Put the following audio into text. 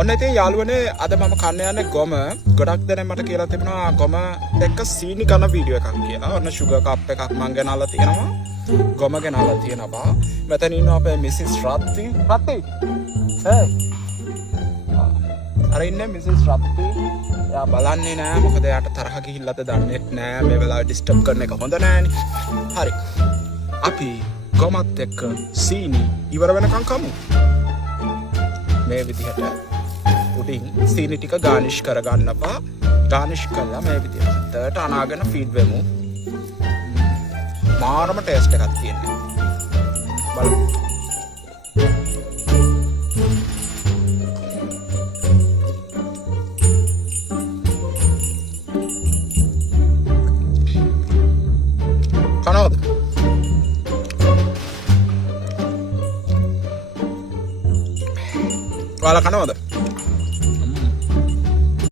ඔන්න ඉතින් යාළුවනේ අද මම කන්න යන්නේ ගොම. ගොඩක් දෙනෙක් මට කියලා තිබුණා ගොම එක්ක සීනි කන වීඩියෝ එකක් කියලා. ඔන්න ෂුගර් කප් එකක් මං ගෙනල්ලා තියෙනවා. ගොම ගෙනල්ලා තියෙනවා. මෙතන ඉන්නවා අපේ මිසිස් රත්ති. රත්ති. අර ඉන්නේ මිසිස් රත්ති. එයා බලන්නේ නෑ මොකද එයාට තරහ ගිහිල්ලාද දන්නේ නෑ. මේ වෙලාවේ ඩිස්ටර්බ් කරන එක හොඳ නෑනේ. හරි. අපි ගොමත් එක්ක සීනි ඉවර වෙනකන් කමු. මේ විදිහට උඩින් සීනි ටික ගානිෂ් කරගන්නපා. ගානිෂ් කළා මේ විදිහට අනාගෙන ෆීඩ් වෙමු. මාරම ටේස්ට් එකක් තියෙනවා. බලමු. කනවද? ඔයාලා කනවද?